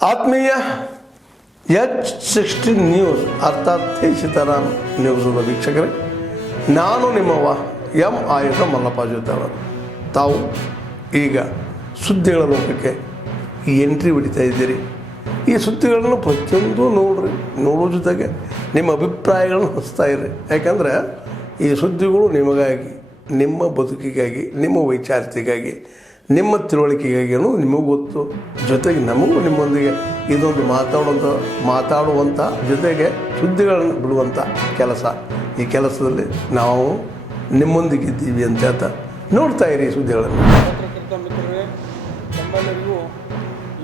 ಆತ್ಮೀಯ H16 news ಅರ್ಥಾತ್ ಸೀತಾರಾಮ್ ನ್ಯೂಸ್ನ ವೀಕ್ಷಕರೇ, ನಾನು ನಿಮ್ಮವ ಎಂ ಆಯುಧ ಮಲ್ಲಪ್ಪ ಜೊತೆಯವರು. ತಾವು ಈಗ ಸುದ್ದಿಗಳ ಲೋಕಕ್ಕೆ ಎಂಟ್ರಿ ಹೊಡಿತಾ ಇದ್ದೀರಿ. ಈ ಸುದ್ದಿಗಳನ್ನು ಪ್ರತಿಯೊಂದು ನೋಡೋ ಜೊತೆಗೆ ನಿಮ್ಮ ಅಭಿಪ್ರಾಯಗಳನ್ನು ಹಚ್ತಾ ಇರ್ರಿ. ಯಾಕಂದರೆ ಈ ಸುದ್ದಿಗಳು ನಿಮಗಾಗಿ, ನಿಮ್ಮ ಬದುಕಿಗಾಗಿ, ನಿಮ್ಮ ವೈಚಾರಿಕೆಗಾಗಿ, ನಿಮ್ಮ ತಿಳುವಳಿಕೆಗಾಗಿಯೂ ನಿಮಗೂ ಗೊತ್ತು. ಜೊತೆಗೆ ನಮಗೂ ನಿಮ್ಮೊಂದಿಗೆ ಇದೊಂದು ಮಾತಾಡುವಂಥ ಜೊತೆಗೆ ಸುದ್ದಿಗಳನ್ನು ಬಿಡುವಂಥ ಕೆಲಸ. ಈ ಕೆಲಸದಲ್ಲಿ ನಾವು ನಿಮ್ಮೊಂದಿಗಿದ್ದೀವಿ ಅಂತ ಹೇಳ್ತಾ ನೋಡ್ತಾ ಇರಿ ಸುದ್ದಿಗಳನ್ನು. ಪತ್ರಕರ್ತ ಮಿತ್ರರೇ, ತಮ್ಮೆಲ್ಲರಿಗೂ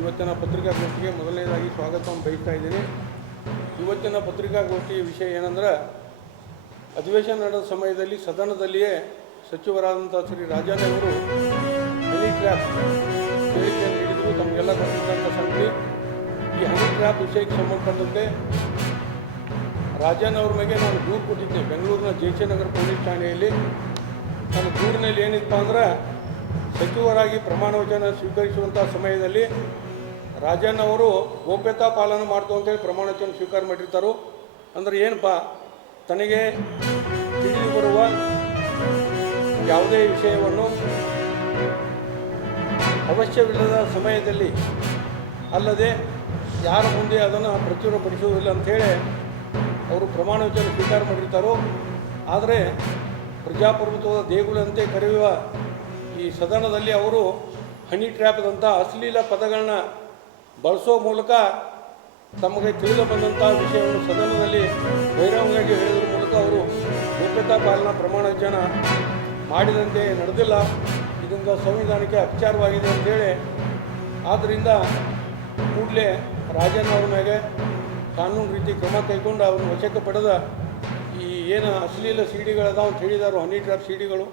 ಇವತ್ತಿನ ಪತ್ರಿಕಾಗೋಷ್ಠಿಗೆ ಮೊದಲನೇದಾಗಿ ಸ್ವಾಗತವನ್ನು ಬಯಸ್ತಾ ಇದ್ದೀನಿ. ಇವತ್ತಿನ ಪತ್ರಿಕಾಗೋಷ್ಠಿಯ ವಿಷಯ ಏನಂದ್ರೆ, ಅಧಿವೇಶನ ನಡೆದ ಸಮಯದಲ್ಲಿ ಸದನದಲ್ಲಿಯೇ ಸಚಿವರಾದಂಥ ಶ್ರೀ ರಾಜಣ್ಣವರು ಹನಿ ಟ್ರ್ಯಾಪ್ ಹೇಳಿಕೆಯನ್ನು ನೀಡಿದರು. ತಮಗೆಲ್ಲ ಗೊತ್ತಿದ್ದಂಥ ಸಂಗತಿ. ಈ ಹನಿ ಟ್ರ್ಯಾಪ್ ವಿಷಯಕ್ಕೆ ಸಂಬಂಧಪಟ್ಟಂತೆ ರಾಜಣ್ಣವ್ರ ಮೇಲೆ ನಾನು ದೂರು ಕೊಟ್ಟಿದ್ದೆ ಬೆಂಗಳೂರಿನ ಜೆ.ಸಿ. ಪೊಲೀಸ್ ಠಾಣೆಯಲ್ಲಿ. ನನ್ನ ದೂರಿನಲ್ಲಿ ಏನಿತ್ತು ಅಂದ್ರೆ, ಸಚಿವರಾಗಿ ಪ್ರಮಾಣ ವಚನ ಸ್ವೀಕರಿಸುವಂಥ ಸಮಯದಲ್ಲಿ ರಾಜಣ್ಣವರು ಗೋಪ್ಯತಾ ಪಾಲನೆ ಮಾಡ್ತು ಅಂತೇಳಿ ಪ್ರಮಾಣ ವಚನ ಸ್ವೀಕಾರ ಮಾಡಿರ್ತಾರೋ. ಅಂದರೆ ಏನಪ್ಪ, ತನಗೆ ತಿಳಿದು ಬರುವ ಯಾವುದೇ ವಿಷಯವನ್ನು ಅವಶ್ಯವಿಲ್ಲದ ಸಮಯದಲ್ಲಿ ಅಲ್ಲದೆ ಯಾರ ಮುಂದೆ ಅದನ್ನು ಪ್ರಚುರಪಡಿಸುವುದಿಲ್ಲ ಅಂಥೇಳಿ ಅವರು ಪ್ರಮಾಣ ವಚನ ಸ್ವೀಕಾರ ಮಾಡಿರ್ತಾರೋ. ಆದರೆ ಪ್ರಜಾಪ್ರಭುತ್ವದ ದೇಗುಲಂತೆ ಕರೆಯುವ ಈ ಸದನದಲ್ಲಿ ಅವರು ಹನಿ ಟ್ರ್ಯಾಪ್ದಂಥ ಅಶ್ಲೀಲ ಪದಗಳನ್ನ ಬಳಸೋ ಮೂಲಕ ತಮಗೆ ತಿಳಿದು ಬಂದಂಥ ವಿಷಯವನ್ನು ಸದನದಲ್ಲಿ ಬಹಿರಂಗವಾಗಿ ಹೇಳೋದ್ರ ಮೂಲಕ ಅವರು ಗೋಪ್ಯತಾ ಪಾಲನಾ ಪ್ರಮಾಣ ವಚನ ಮಾಡಿದಂತೆ ನಡೆದಿಲ್ಲ. ಇದರಿಂದ ಸಂವಿಧಾನಕ್ಕೆ ಅಪಚಾರವಾಗಿದೆ ಅಂತೇಳಿ, ಆದ್ದರಿಂದ ಕೂಡಲೇ ರಾಜಣ್ಣವ್ರ ಮೇಲೆ ಕಾನೂನು ರೀತಿ ಕ್ರಮ ಕೈಗೊಂಡು ಅವ್ರನ್ನ ವಶಕ್ಕೆ ಪಡೆದ ಈ ಏನು ಅಶ್ಲೀಲ ಸಿಡಿಗಳದಾವ ಅಂತ ಹೇಳಿದಾರೋ, ಹನಿ ಟ್ರ್ಯಾಪ್ ಸಿಡಿಗಳು,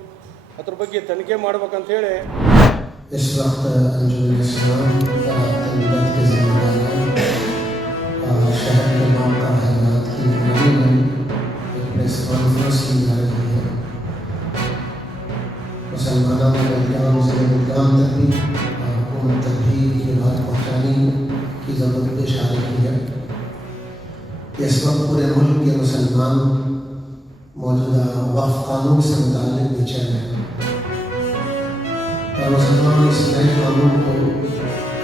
ಅದ್ರ ಬಗ್ಗೆ ತನಿಖೆ ಮಾಡ್ಬೇಕಂತೇಳಿ मुसलमानों में इल्ज़ाम से इल्ज़ाम तक भी हुकूमत तक भी ये बात पहुँचाने की ज़रूरत पेश आ रही है। इस वक्त पूरे मुल्क के मुसलमान मौजूदा वक्फ कानून से मुताल्लिक़ बेचैन हैं और मुसलमान इस नए कानून को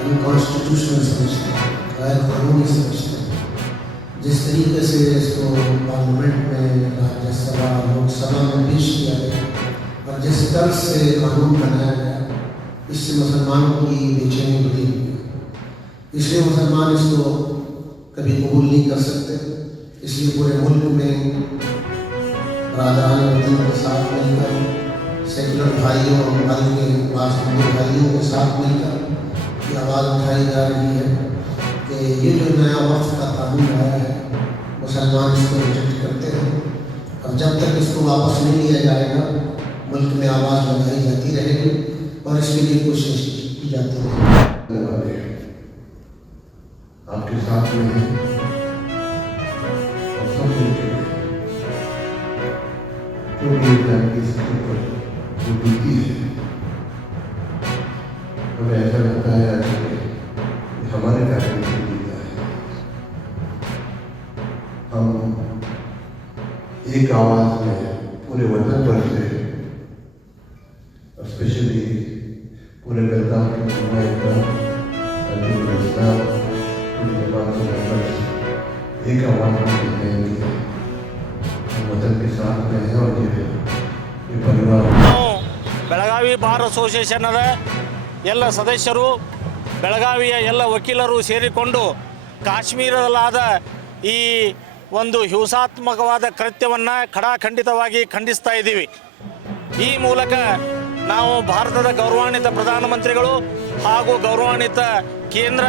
अनकॉन्स्टिट्यूशनल समझते हैं, गैर कानूनी समझते हैं। जिस तरीके से इसको पार्लियामेंट में, राज्यसभा, लोकसभा में पेश किया गया और जिस तर्ज से कानून बनाया गया, इससे मुसलमानों की बेचैनी बढ़ी हुई है। इसलिए मुसलमान इसको कभी कबूल नहीं कर सकते। इसलिए पूरे मुल्क में बरादरान वतन के साथ मिलकर, सेकुलर भाइयों और के राजनीतिक भाइयों के साथ मिलकर ये आवाज़ उठाई जा रही है कि ये जो नया वक्फ का कानून आया है, मुसलमान इसको रिजेक्ट करते हैं और जब तक इसको वापस नहीं लिया जाएगा मुल्क में आवाज़ लगाई जाती रहेगी और इसके लिए कोशिश की जाती रहेगी। आपके साथ में हैं और सब मिलकर जो भी इसके ऊपर जो बीती है, हमें ऐसा लगता है कि हमारे फैमिली से बीता है। हम एक आवाज़ में पूरे वतन पर से, स्पेशली पूरे बेलगाम के एक आवाज़ में कहते हैं कि हम वतन के साथ में हैं और ये परिवार। ಬೆಳಗಾವಿ ಬಾರ್ ಅಸೋಸಿಯೇಷನ್ನದ ಎಲ್ಲ ಸದಸ್ಯರು, ಬೆಳಗಾವಿಯ ಎಲ್ಲ ವಕೀಲರು ಸೇರಿಕೊಂಡು ಕಾಶ್ಮೀರದಲ್ಲಾದ ಈ ಒಂದು ಹಿಂಸಾತ್ಮಕವಾದ ಕೃತ್ಯವನ್ನು ಖಡಾಖಂಡಿತವಾಗಿ ಖಂಡಿಸ್ತಾ ಇದ್ದೀವಿ. ಈ ಮೂಲಕ ನಾವು ಭಾರತದ ಗೌರವಾನ್ವಿತ ಪ್ರಧಾನಮಂತ್ರಿಗಳು ಹಾಗೂ ಗೌರವಾನ್ವಿತ ಕೇಂದ್ರ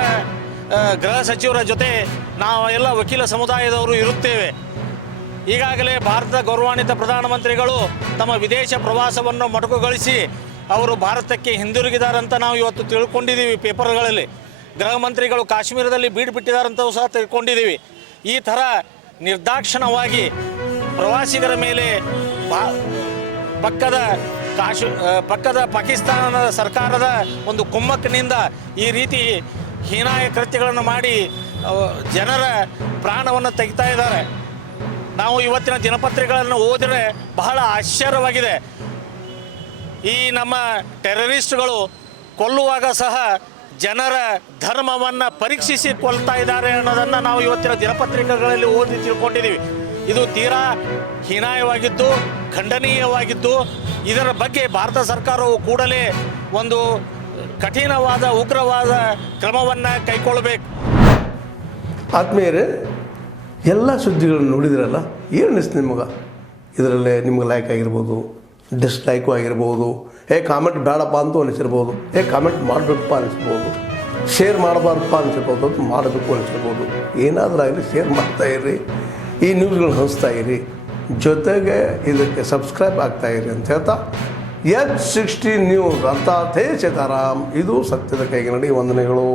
ಗೃಹ ಸಚಿವರ ಜೊತೆ ನಾವು ಎಲ್ಲ ವಕೀಲ ಸಮುದಾಯದವರು ಇರುತ್ತೇವೆ. ಈಗಾಗಲೇ ಭಾರತದ ಗೌರವಾನ್ವಿತ ಪ್ರಧಾನಮಂತ್ರಿಗಳು ತಮ್ಮ ವಿದೇಶ ಪ್ರವಾಸವನ್ನು ಮೊಟಕುಗೊಳಿಸಿ ಅವರು ಭಾರತಕ್ಕೆ ಹಿಂದಿರುಗಿದಾರಂತ ನಾವು ಇವತ್ತು ತಿಳ್ಕೊಂಡಿದ್ದೀವಿ. ಪೇಪರ್ಗಳಲ್ಲಿ ಗೃಹ ಮಂತ್ರಿಗಳು ಕಾಶ್ಮೀರದಲ್ಲಿ ಬೀಡು ಬಿಟ್ಟಿದ್ದಾರಂತೂ ಸಹ ತಿಳ್ಕೊಂಡಿದ್ದೀವಿ. ಈ ಥರ ನಿರ್ದಾಕ್ಷಿಣ್ಯವಾಗಿ ಪ್ರವಾಸಿಗರ ಮೇಲೆ ಪಕ್ಕದ ಪಾಕಿಸ್ತಾನದ ಸರ್ಕಾರದ ಒಂದು ಕುಮ್ಮಕ್ಕಿನಿಂದ ಈ ರೀತಿ ಹೀನಾಯ ಕೃತ್ಯಗಳನ್ನು ಮಾಡಿ ಜನರ ಪ್ರಾಣವನ್ನು ತೆಗಿತಾ ಇದ್ದಾರೆ. ನಾವು ಇವತ್ತಿನ ದಿನಪತ್ರಿಕೆಗಳನ್ನು ಓದಿದರೆ ಬಹಳ ಆಶ್ಚರ್ಯವಾಗಿದೆ. ಈ ನಮ್ಮ ಟೆರರಿಸ್ಟ್ಗಳು ಕೊಲ್ಲುವಾಗ ಸಹ ಜನರ ಧರ್ಮವನ್ನು ಪರೀಕ್ಷಿಸಿ ಕೊಲ್ತಾ ಇದ್ದಾರೆ ಅನ್ನೋದನ್ನು ನಾವು ಇವತ್ತಿನ ದಿನಪತ್ರಿಕೆಗಳಲ್ಲಿ ಓದಿ ತಿಳ್ಕೊಂಡಿದ್ದೀವಿ. ಇದು ತೀರಾ ಹೀನಾಯವಾಗಿದ್ದು ಖಂಡನೀಯವಾಗಿದ್ದು ಇದರ ಬಗ್ಗೆ ಭಾರತ ಸರ್ಕಾರವು ಕೂಡಲೇ ಒಂದು ಕಠಿಣವಾದ ಉಗ್ರವಾದ ಕ್ರಮವನ್ನು ಕೈಗೊಳ್ಳಬೇಕು. ಆತ್ಮೀಯರೇ, ಎಲ್ಲ ಸುದ್ದಿಗಳನ್ನು ನೋಡಿದ್ರಲ್ಲ, ಏನು ಅನಿಸ್ತು ನಿಮಗೆ? ಇದರಲ್ಲೇ ನಿಮ್ಗೆ ಲೈಕ್ ಆಗಿರ್ಬೋದು, ಡಿಸ್ಲೈಕು ಆಗಿರ್ಬೋದು, ಕಾಮೆಂಟ್ ಬೇಡಪ್ಪ ಅಂತೂ ಅನಿಸಿರ್ಬೋದು, ಕಾಮೆಂಟ್ ಮಾಡಬೇಕಪ್ಪ ಅನಿಸ್ಬೋದು, ಶೇರ್ ಮಾಡಬಾರ್ದಪ್ಪ ಅನಿಸಿರ್ಬೋದು, ಅದು ಮಾಡಬೇಕು ಅನಿಸಿರ್ಬೋದು. ಏನಾದರೂ ಆಗಲಿ ಶೇರ್ ಮಾಡ್ತಾಯಿರಿ, ಈ ನ್ಯೂಸ್ಗಳನ್ನ ಹಂಚ್ತಾ ಇರಿ, ಜೊತೆಗೆ ಇದಕ್ಕೆ ಸಬ್ಸ್ಕ್ರೈಬ್ ಆಗ್ತಾಯಿರಿ ಅಂತ ಹೇಳ್ತಾ H16 ನ್ಯೂಸ್ ಅರ್ಥಾತ್ ಹೇ ಸೀತಾರಾಮ್, ಇದು ಸತ್ಯದ ಕೈಗೆ ನಡಿ. ವಂದನೆಗಳು.